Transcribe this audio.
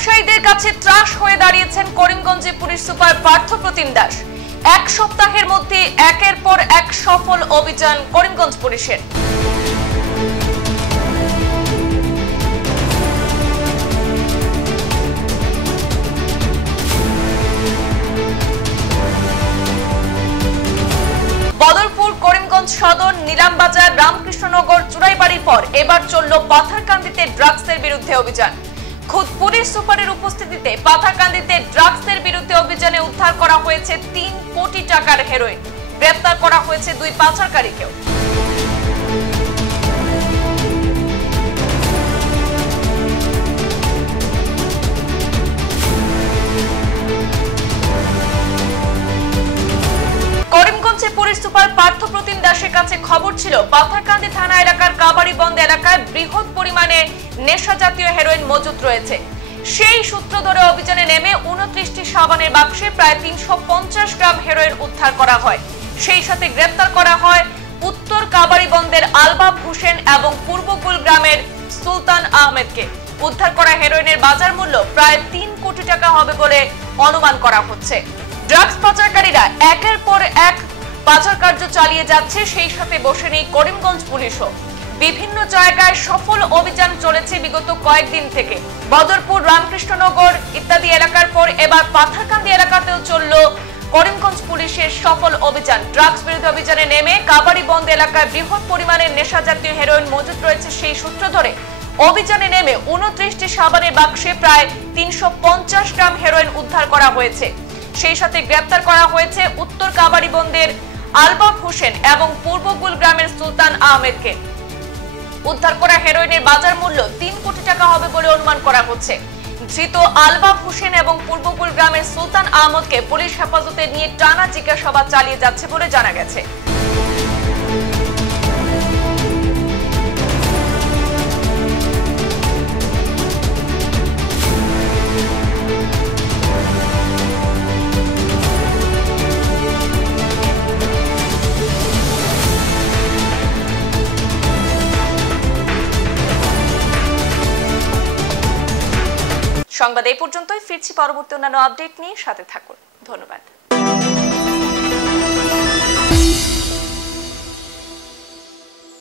ব্যবসায়ীদের কাছে ত্রাস হয়ে দাঁড়িয়েছেন করিমগঞ্জে পুলিশ সুপার পার্থপ্রতিম দাস। এক সপ্তাহের মধ্যে একের পর এক সফল অভিযান করিমগঞ্জ পুলিশের। বদরপুর, করিমগঞ্জ সদর, নিলামবাজার, রামকৃষ্ণনগর, চুরাইবাড়ির পর এবার চলল পাথারকান্দিতে ড্রাগসের বিরুদ্ধে অভিযান। খুদ পুলিশ সুপারের উপস্থিতিতে পাথারকান্দিতে ড্রাগসের বিরুদ্ধে অভিযানে উদ্ধার করা হয়েছে 3 কোটি টাকার হেরোইন। গ্রেফতার করা হয়েছে 2 পাচারকারীকেও। করিমগঞ্জে পুলিশ সুপার পার্থপ্রতিম দাসের কাছে খবর ছিল পাথারকান্দি থানা এলাকার কাবাড়িবন্দ এলাকায় বৃহৎ পরিমাণে নেশা জাতীয় হেরোইন মজুত রয়েছে। সেই সূত্র ধরে অভিযানে নেমে 29টি সাবানের বাক্সে প্রায় 350 গ্রাম হেরোইন উদ্ধার করা হয়। সেই সাথে গ্রেফতার করা হয় উত্তর কাবাড়িবন্দের আলবাব হোসেন এবং পূর্বগুল গ্রামের সুলতান আহমেদকে। উদ্ধার করা হেরোইনের বাজার মূল্য প্রায় 3 কোটি টাকা হবে বলে অনুমান করা হচ্ছে। ড্রাগস পাচারকারীরা একের পর এক পাচার কার্য চালিয়ে যাচ্ছে, সেই সাথে বসে নেই করিমগঞ্জ পুলিশও। বিভিন্ন জায়গায় সফল অভিযান চলেছে বিগত কয়েকদিন থেকে। বদরপুর, রামকৃষ্ণনগর ইত্যাদি এলাকার পর এবার পাথারকান্দি এলাকাতেও চলল করিমগঞ্জ পুলিশের সফল অভিযান। ড্রাগস বিরোধী অভিযানে নেমে কাবাড়িবন্দ এলাকায় বৃহৎ পরিমাণের নেশা জাতীয় হেরোইন মজুত রয়েছে, সেই সূত্র ধরে অভিযানে নেমে 29টি সাবানের বাক্সে প্রায় 350 গ্রাম হেরোইন উদ্ধার করা হয়েছে। সেই সাথে গ্রেফতার করা হয়েছে উত্তর কাবাড়িবন্দের আলবাব হোসেন এবং পূর্বগুল গ্রামের সুলতান আহমেদকে। উদ্ধার করা হেরোইনের বাজার মূল্য 3 কোটি টাকা হবে বলে অনুমান করা হচ্ছে। ধৃত আলবাব হোসেন এবং পূর্বগুল গ্রামের সুলতান আহমদকে পুলিশ হেফাজতে নিয়ে টানা জিজ্ঞাসাবাদ চালিয়ে যাচ্ছে বলে জানা গেছে। সংবাদ এই পর্যন্তই। ফিরছি পরবর্তী অন্যান্য আপডেট নিয়ে, সাথে থাকুন। ধন্যবাদ।